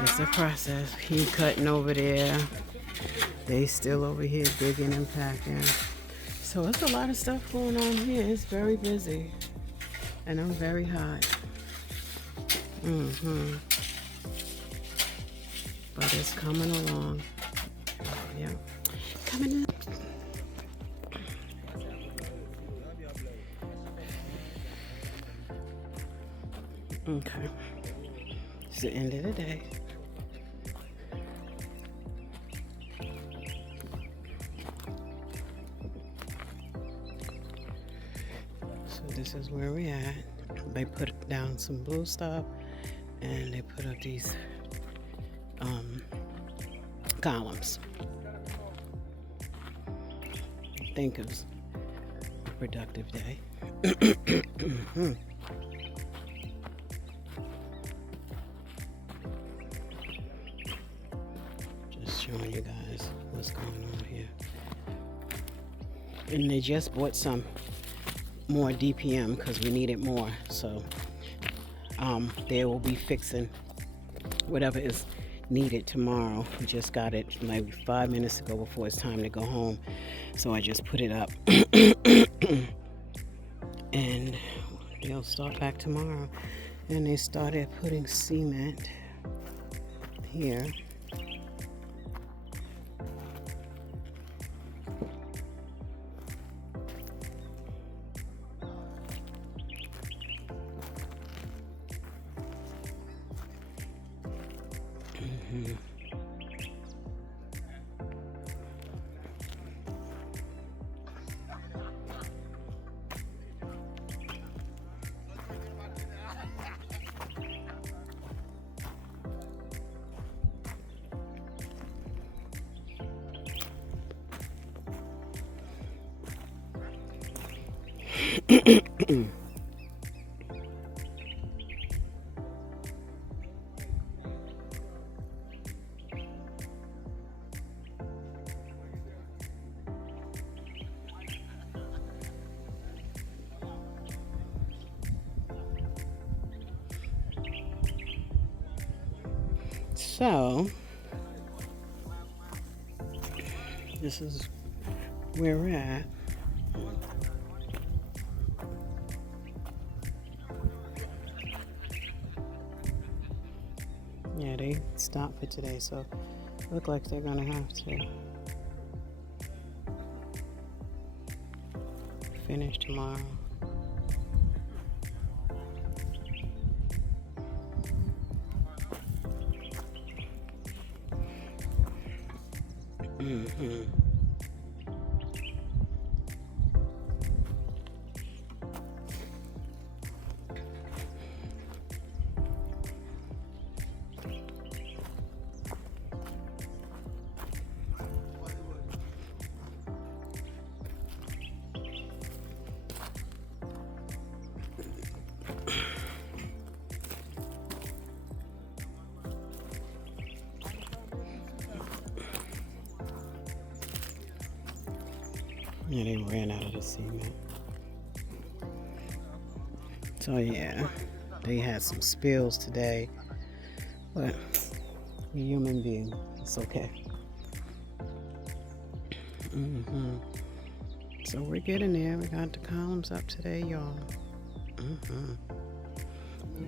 It's a process. He cutting over there. They still over here digging and packing. So it's a lot of stuff going on here. It's very busy. And I'm very hot. But it's coming along. Yeah. Coming in. Okay. It's the end of the day. So this is where we at. They put down some blue stuff and they put up these columns. Think it was a productive day. Just showing you guys what's going on here. And they just bought some more DPM because we needed more. So they will be fixing whatever is needed tomorrow. We just got it like 5 minutes ago before it's time to go home. So I just put it up. and they'll start back tomorrow. And they started putting cement here. So, this is where we're at. Yeah, they stopped for today, so look like they're gonna have to finish tomorrow. Yeah, they ran out of the cement. So yeah, they had some spills today, but we're human beings. It's okay. So we're getting there. We got the columns up today, y'all. You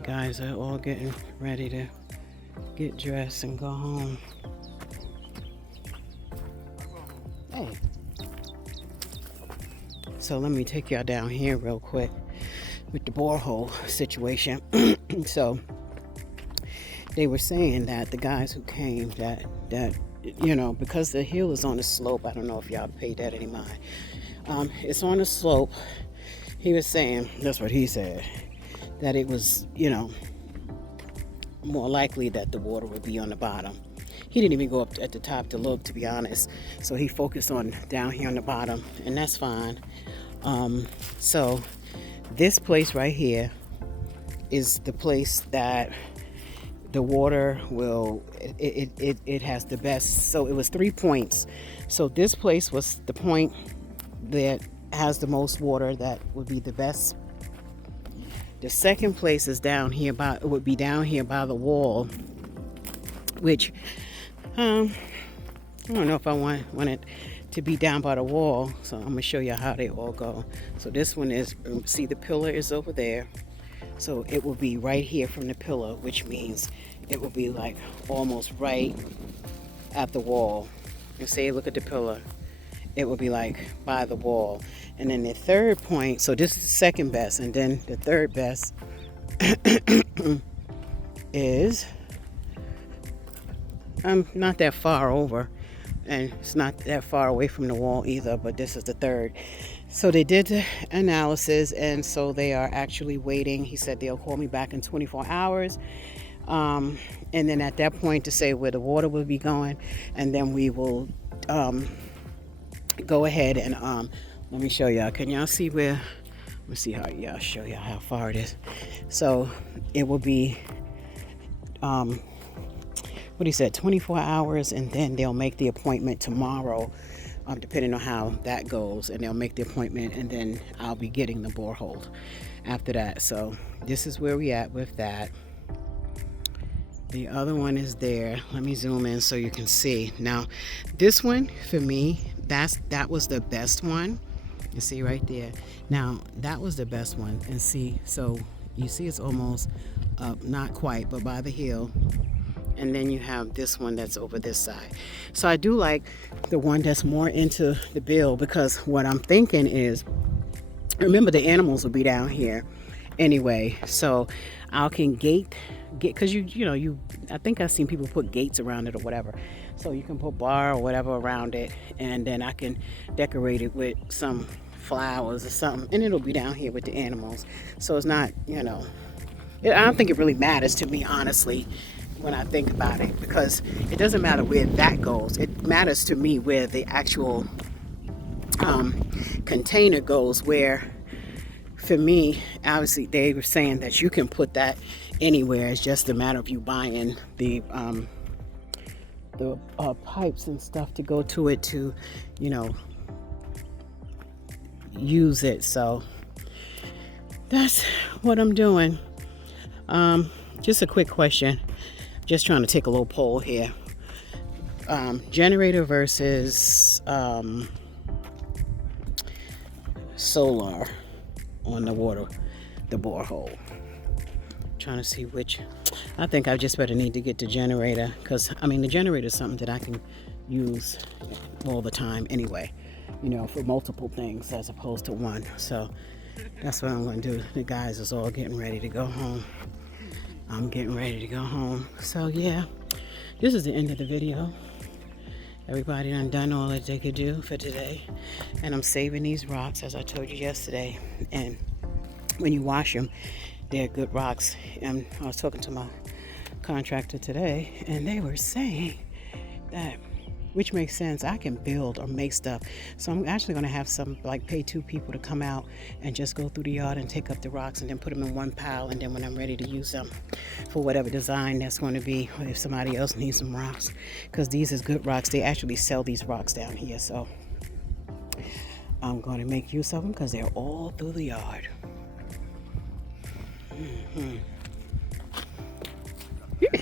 guys are all getting ready to get dressed and go home. Hey. So let me take y'all down here real quick with the borehole situation. So they were saying that the guys who came that you know, because the hill is on the slope, I don't know if y'all paid that any mind. It's on the slope. He was saying, that's what he said, that it was, you know, more likely that the water would be on the bottom. He didn't even go up at the top to look, to be honest. So he focused on down here on the bottom, and that's fine. So this place right here is the place that the water will, it has the best. So it was 3 points. So this place was the point that has the most water, that would be the best. The second place is down here by, it would be down here by the wall, which I don't know if I want it to be down by the wall. So I'm gonna show you how they all go. So this one is, see the pillar is over there, so it will be right here from the pillar, which means it will be like almost right at the wall. And say, look at the pillar, it will be like by the wall. And then the third point, so this is the second best, and then the third best is not that far over, and it's not that far away from the wall either, but this is the third. So they did the analysis, and so they are actually waiting. He said they'll call me back in 24 hours. And then at that point to say where the water will be going, and then we will go ahead and let me show y'all. Can y'all see where? Let me see how y'all show y'all how far it is. So it will be what he said, 24 hours, and then they'll make the appointment tomorrow, depending on how that goes, and they'll make the appointment, and then I'll be getting the borehole after that. So this is where we at with that. The other one is there. Let me zoom in so you can see. Now, this one for me, that was the best one, You see right there. Now that was the best one. And see, so you see it's almost up, not quite, but by the hill. And then you have this one that's over this side. So I do like the one that's more into the bill, because what I'm thinking is, remember the animals will be down here anyway, so I can gate, because you know, I think I've seen people put gates around it or whatever, so you can put bar or whatever around it, and then I can decorate it with some flowers or something, and it'll be down here with the animals. So it's not, you know, I don't think it really matters to me, honestly, when I think about it, because it doesn't matter where that goes. It matters to me where the actual container goes, where for me, obviously they were saying that you can put that anywhere. It's just a matter of you buying the pipes and stuff to go to it to, you know, use it. So that's what I'm doing. Just a quick question. Just trying to take a little poll here. Generator versus solar on the water, the borehole. Trying to see which. I think I just better need to get the generator, because I mean the generator is something that I can use all the time anyway, you know, for multiple things as opposed to one. So that's what I'm going to do. The guys is all getting ready to go home. I'm getting ready to go home. So yeah, this is the end of the video. Everybody done all that they could do for today, and I'm saving these rocks as I told you yesterday. And when you wash them, they're good rocks. And I was talking to my contractor today, and they were saying that, which makes sense, I can build or make stuff. So I'm actually going to have some, like, pay 2 people to come out and just go through the yard and take up the rocks and then put them in one pile, and then when I'm ready to use them for whatever design that's going to be, or if somebody else needs some rocks, because these is good rocks. They actually sell these rocks down here, so I'm going to make use of them because they're all through the yard. Yeah.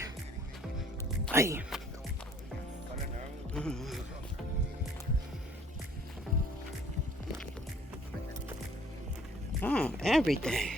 Hey. Oh, everything.